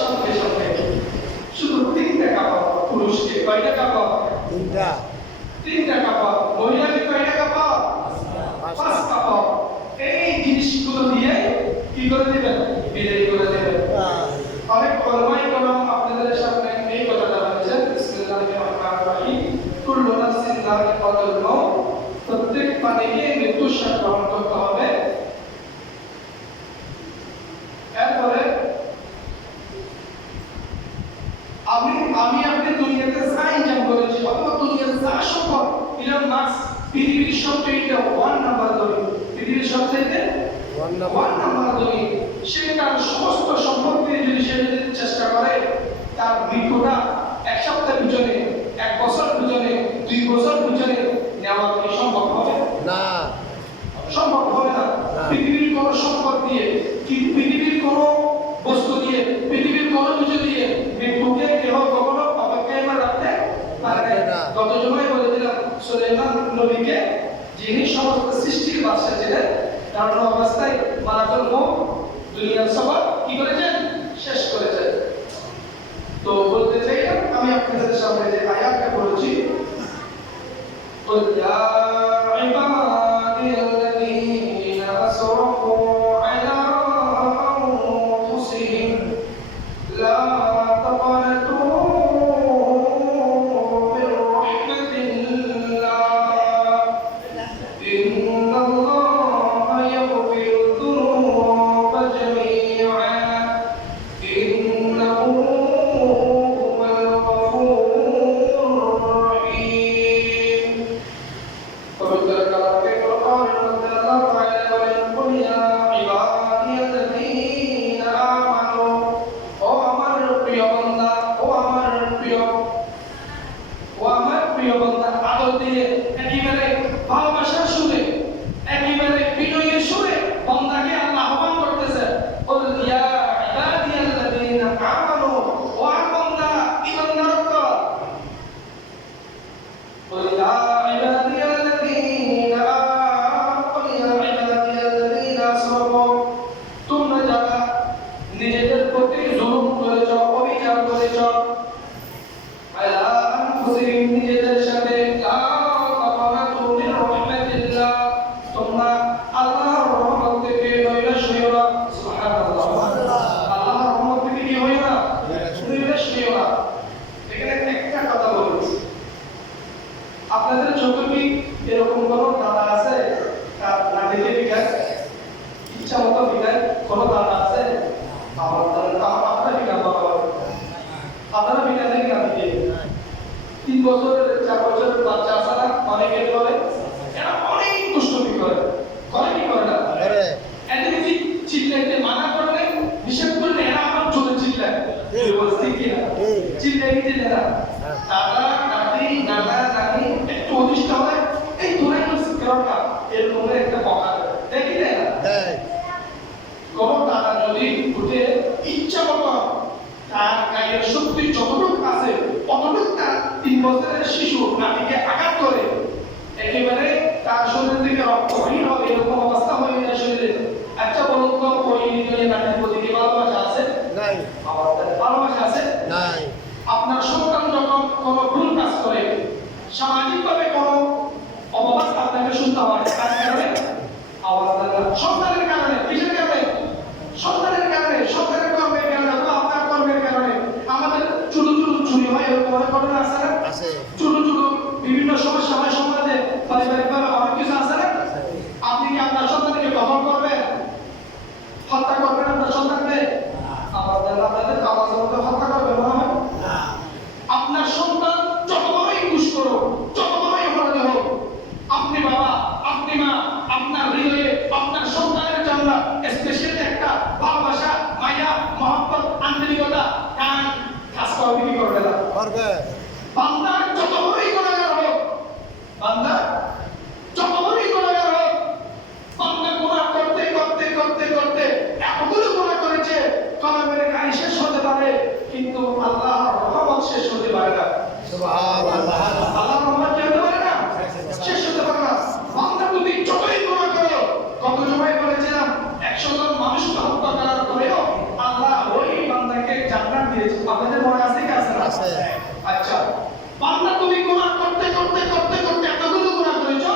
সামনে সামনে শুধু 3টা কাপড়, পুরুষকে কয়টা কাপড়? 3টা কাপড়, মহিলাকে কয়টা কাপড়? 5 কাপড়। এই জিনিসগুলো দিয়ে কি করে দিবেন? বিদায় করে দিবেন। অনেক ওলামায়ে কেরাম আপনাদের সামনে এই কথাটা বলেছেন, বিসমিল্লাহির রহমানির রহিম, কুল্লু নাফসিন যায়িকাতুল মাউত, প্রত্যেক প্রাণীকে মৃত্যুর স্বাদ গ্রহণ করতে হবে। এরপরে আমি আপনি দুনিয়াতে যা ইনকাম করেছি অথবা দুনিয়ার যা সম্পদ, ইলন মাস্ক পৃথিবীর সবচেয়ে 1 নাম্বার ধনী, পৃথিবীর সবচেয়ে 1 নাম্বার ধনী, সে তার সমস্ত সম্পত্তি যদি সে চেষ্টা করে, তার মৃত্যুটা 1 সপ্তাহের পিছনে, 1 বছর পিছনে, 2 বছর পিছনে নেওয়া কি সম্ভব হবে? না, সম্ভব হবে না। পৃথিবীর কোন সম্পদ দিয়ে, কি পৃথিবীর কোন বস্তু দিয়ে, পৃথিবীর কোন কিছু দিয়ে মৃত্যুকে কেউ কখনো অপেক্ষায় রাখতে পারে না। গত জমায় বলেছিলাম সুলাইমান নবীকে, যিনি সমস্ত সৃষ্টির বাদশা ছিলেন, তার অবস্থায় মালাকুল মউত দুনিয়ার সবার কি করেছেন? শেষ করেছেন। তো বলতে চাইলাম, আমি আপনাদের সামনে যে আয়াতটা পড়েছি, قل يا عبادي الذين أسرفوا على أنفسهم لا تقنطوا من رحمة الله إن الله يغفر الذنوب جميعا إنه هو الغفور الرحيم. فبدل كلامك القرآن رضي الله تعالى عنه قل يا عبادي الذين آمنوا ও আমার প্রিয় বান্দা, ও আমার প্রিয় বান্দা, আদর দিয়ে একেবারে ভালোবাসার সুরে, একেবারে বিনয়ের সুরে বান্দাকে আল্লাহ আহ্বান করতেছে, قل يا عبادي الذين آمنوا ও আমার বান্দা ঈমানদার কর, قل يا عبادي الذين آمنوا قل يا عبادي الذين أسرفوا, তোমরা যারা নিজেদের প্রতি জুলুম করেছ, অবিচার করেছ, আলা আনফুসিহিম, নিজেদের সাথে, লা তাকনাতু মিন রাহমাতিল্লাহ, তোমরা আল্লাহর রহমত থেকে নৈরাশ হইও না। সুবহানাল্লাহ, আল্লাহর রহমত থেকে কি হইও না? নৈরাশ হইও না। এখানে একটা কথা বলি, আপনাদের চোখে কি এরকম কোনো দাদা আছে তার নাতিকে বিকাশ ইচ্ছা মতো বিকাশ কোনো দাদা আছে? আপনারা বিকাশ আপনারা বিকাশ থেকে নাতিকে 3 বছরের 4 বছরের বাচ্চা আছে না, অনেকে বলে এরা অনেক দুষ্টুমি করে, কি করে না? এদের কি চিল্লাইতে মানা করলে, নিষেধ করলে এরা আমার জোরে চিল্লায়, বলছি কি না? চিল্লাই না, দাদা নাতি নানা নানি একটু অনিষ্ট হয়, এই তোরাই তো শিক্ষকরা এরকম একটা বকা দেয়, দেখি না? কোন দাদা যদি উঠে ইচ্ছা মতো তার গায়ের শক্তি যতটুকু আছে অতটুকু তার 3 বছরের শিশু নাতিকে আঘাত করে, একেবারে তার শরীর থেকে রক্তহীন হবে, এরকম অবস্থা হয়ে যায় শরীরে। আচ্ছা বলুন তো, ওই নিজের নাতির প্রতি কি ভালোবাসা আছে? নাই। ভালোবাসা আছে? নাই। আপনার সন্তান যখন কোনো ভুল কাজ করে, সামাজিকভাবে কোনো অপবাদ আপনাকে শুনতে হয়, কার কারণে? আওয়াজ দেন। সন্তানের কারণে। কিসের কারণে? সন্তানের কারণে, সন্তানের কর্মের কারণে, আপনার কর্মের কারণে। আমাদের ছোট ছোট চুরি হয়, এরকম অনেক ঘটনা আছে না? আছে। ছোট ছোট বিভিন্ন সমস্যা হয় সমাজে, পারিবারিকভাবে অনেক কিছু আছে না? আপনি কি আপনার সন্তানকে দমন করবেন? হত্যা করবেন আপনার সন্তানকে? আপনাদের আওয়াজ মতো হত্যা করবেন মনে হয়? না। আপনার সন্তান যত বড়ই দুষ করো, যত বড়ই অপরাধী হোক, আপনি বাবা, আপনি মা, আপনার হৃদয়ে আপনার সন্তানের জন্য স্পেশাল একটা ভালোবাসা, মায়া, মহব্বত, আন্তরিকতা কান খাস করবে, করবে না? করবে। বান্দা যত বড়ই গুনাহগার হোক, বান্দা যত বড়ই গুনাহগার হোক, বান্দা গুনাহ করতে করতে করতে করতে এতগুলো গুনাহ করেছে, কলমের কালি শেষ হতে পারে, কিন্তু আল্লাহর রহমত শেষ হতে পারে না। সুবহানাল্লাহ, আল্লাহর রহমত কি হতে পারে না? শেষ হতে পারে না। বান্দা তুমি যতই গুনাহ করো, কত সময় বলেছিলাম 100 জন মানুষকে হত্যা করার পরেও আল্লাহ ওই বান্দাকে জান্নাত দিয়েছে। আপনাদের মনে আছে কি আছে না? আচ্ছা, বান্দা তুমি গুনাহ করতে করতে করতে করতে এতগুলো গুনাহ করেছো,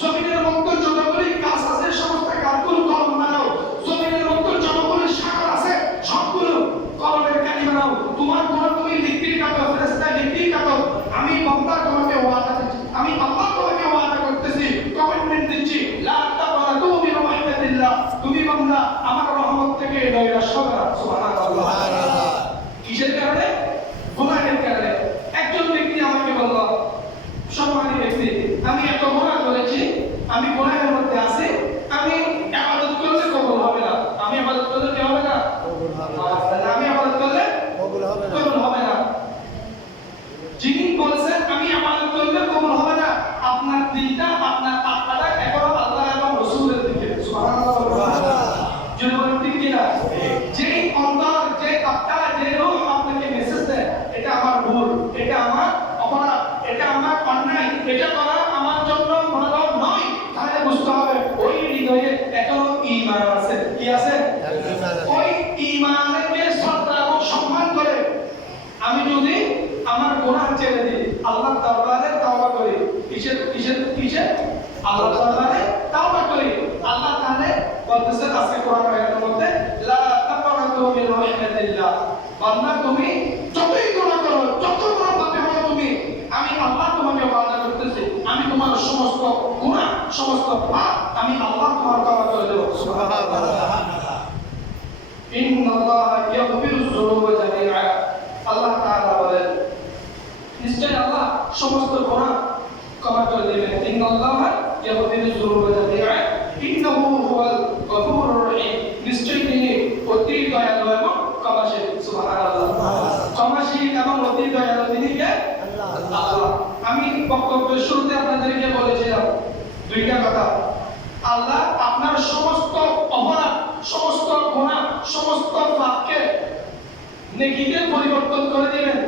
জমিনের মধ্যে যতগুলি গাছ আছে সমস্ত গাছগুলো কলম বানাও, জমিনের মধ্যে যতগুলো সাগর আছে সবগুলো কলমের কালি বানাও, তোমার গুনাহ তুমি লিখতেই কাটো, ফেরেশতা লিখতেই কাটো। আমি বান্দা তোমাকে ওয়াদা করছি, আমি আল্লাহ তোমাকে ওয়াদা করতেছি, কমিটমেন্ট দিচ্ছি, লা তাকনাতু মিন রাহমাতিল্লাহ, তুমি বান্দা আমার রহমত থেকে নৈরাশ্য হবে না। সুবহানাল্লাহ। কিসের কারণে? গুনাহের কারণে। একজন ব্যক্তি আমাকে বলল, সম্মানী ব্যক্তি, আমি এত গুনাহ করেছি, আমি গুনাহের মধ্যে আছি, আমি ইবাদত করলে কবুল হবে না। আমি ইবাদত করলে কি হবে না? কবুল হবে না। আমি ইবাদত করলে কবুল হবে না। যিনি বলছেন আমি ইবাদত করলে কবুল হবে না, আপনার দিলটা, আপনার আত্মাটা এখনো আল্লাহ এবং রাসূলের দিকে। সুবহানাল্লাহ। যদি বলেন ঠিক কি না? যে অন্তর, যে আত্মা, যে রূহ আপনাকে মেসেজ দেয়, এটা আমার ভুল, এটা আমার অপরাধ, এটা আমার অন্যায়, এটা করা আমার জন্য ভালো নয়, তাহলে বুঝতে হবে ওই হৃদয়ে এখনো ঈমান আছে। কি আছে? ওই ঈমানকে শ্রদ্ধা এবং সম্মান করে আমি যদি আমার গুনাহ ছেড়ে দিই, আল্লাহর দরবারে তওবা করি, কিসের আল্লাহর দরবারে তওবা করি, আল্লাহ তাআলা বলতেছেন আজকে কোরআন আয়াতের মধ্যে, লা তাকনাতু মিন রাহমাতিল্লাহ, বান্দা তুমি যতই গুনাহ করো, যত বড় পাপী হও তুমি, আমি আল্লাহ তোমাকে ওয়াদা করতেছি, আমি তোমার সমস্ত গুনাহ, সমস্ত পাপ আমি আল্লাহ তোমার তওবা করে দেব। সুবহানাল্লাহ। ইন্নাল্লাহা ইয়াগফিরুয যুনুবা জামিআ, আল্লাহ তাআলা বলেন নিশ্চয় আল্লাহ সমস্ত গুনাহ ক্ষমা করে দিবেন। ইন্নাল্লাহা ইয়াগফিরুয যুনুবা জামিআ ইন্নাহু হুয়াল গফুরুর রহিম, নিশ্চয় তিনি অতি দয়ালু এবং ক্ষমাশীল। সুবহানাল্লাহ। ক্ষমাশীল এবং অতি দয়ালু তিনি কে? আল্লাহ। আমি বক্তব্যের শুরুতে আপনাদেরকে বলেছিলাম দুইটা কথা। আল্লাহ আপনার সমস্ত অপরাধ, সমস্ত গুনাহ, সমস্ত পাপকে নেকিতে পরিবর্তন করে দিবেন,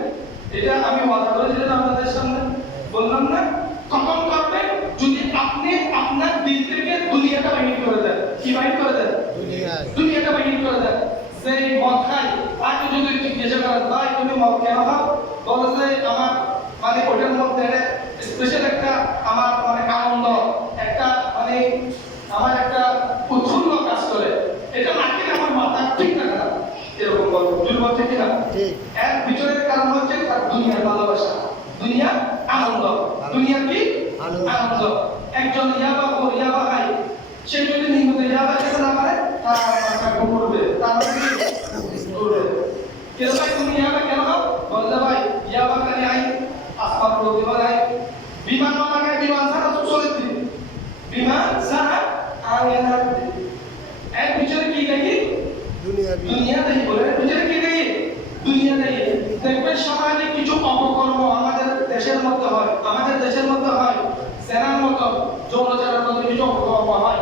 এটা আমি ওয়াদা করেছিলাম আপনাদের সামনে। বললাম না? কখন করবেন? যদি আপনি আপনার দিল থেকে দুনিয়াটা বাহির করে দেন। কি বাহির করে দেন? দুনিয়াটা বাহির করে দেন। সেই মদ খাই, তাকে যদি জিজ্ঞাসা করেন ভাই তুমি মদ কেন খাও, বলে যে আমার মানে ওটার মধ্যে স্পেশাল একটা আমার মানে আনন্দ, একটা মানে আমার একটা উৎফুল্ল কাজ করে, এটা না কিনে আমার মাথা ঠিক না খারাপ, এরকম বলবো। দুর্বল ঠিক না? এর ভিতরের কারণ হচ্ছে তার দুনিয়ার ভালোবাসা, দুনিয়ার আনন্দ। দুনিয়ার কি আনন্দ? একজন ইয়াবা খাই, সে যদি নিয়মিত ইয়াবা খেতে না পারে তার মাথা ঘুরবে, তার ঘুরবে। কেন ভাই তুমি ইয়াবা কেন খাও? বলতে ভাই ইয়াবা খালি আই আসমান প্রতিবার আই, বিমান না লাগায় বিমান ছাড়া তো চলে দিই, বিমান ছাড়া আগে না দিই। এর ভিতরে কি দেখি? দুনিয়া দেখি। বলে ভিতরে কি দেখি? দুনিয়া দেখি। দেখবে সমাজে কিছু অপকর্ম আমাদের দেশের মধ্যে হয়, আমাদের দেশের মধ্যে হয় জেনার মতো, যৌনাচারের মতো কিছু অপকর্ম হয়।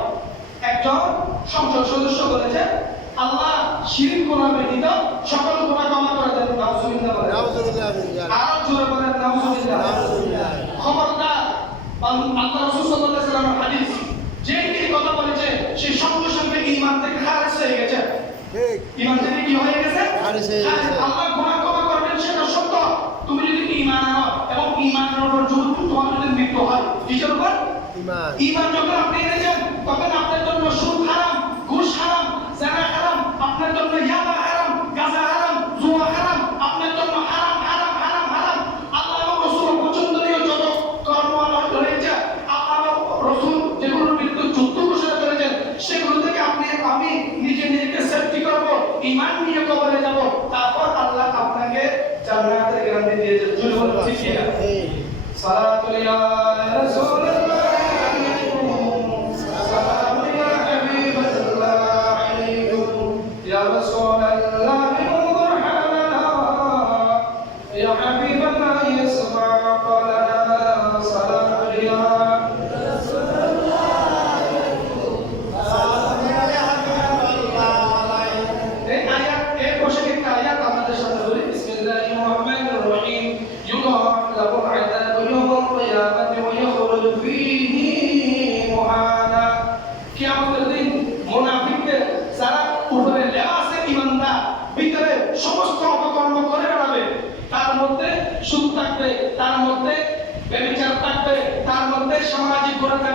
একজন সংসদ সদস্য বলেছে আল্লাহ শিরক গুনাহ ব্যতীত সকল গুনাহ ক্ষমা করে দেন। নাউজুবিল্লাহ বলেন। আরো জোরে বলেন নাউজুবিল্লাহ। খবরদার, আল্লাহ রাসূল সাল্লাল্লাহু আলাইহি ওয়াসাল্লামের হাদিস, যে এই কথা বলেছে সে সঙ্গে সঙ্গে ঈমান থেকে খারিজ হয়ে গেছে। ঠিক, ঈমান থেকে কি হয়ে গেছে? খারিজ হয়ে গেছে। আল্লাহ গুনাহ ক্ষমা করবেন সেটা সত্য, তুমি যদি ঈমান আনো এবং ঈমানের উপর যদি তোমার যদি মৃত্যু হয়, কিসের উপর? ঈমান। ঈমান যখন আপনি এনেছেন তখন আপনার জন্য সুদ হারাম, ঘুষ হারাম, জিনা হারাম, আপনার জন্য ইয়াবা হারাম, গাঁজা হারাম, জুয়া হারাম, আপনার জন্য হারাম হারাম হারাম হারাম। আল্লাহ এবং রাসূল পছন্দনীয় যত কর্ম রয়েছে, আল্লাহ এবং রাসূল যেগুলোর বিরুদ্ধে যুদ্ধ ঘোষণা করেছেন, সেগুলো থেকে আমি নিজেকে সেফটি করব, ঈমান নিয়ে কবরে যাব, তারপর আল্লাহ আপনাকে জান্নাতের গ্যারান্টি দিয়েছেন। জোরে বলুন ঠিক কি না? সালাতুল ইয়া রাসূলুল্লাহ يا رسول الله انظر حالنا يا حبيب الله اسمع قولنا سلام يا رسول الله سلام يا حبيب الله এই আয়াত এই বসে একটা আয়াত আমাদের সাথে বলি বিসমিল্লাহির রহমানির সমস্ত অপকর্ম করে বেড়াবে। তার মধ্যে সুদ থাকবে, তার মধ্যে ব্যভিচার থাকবে, তার মধ্যে সামাজিক ঘোরা থাকবে।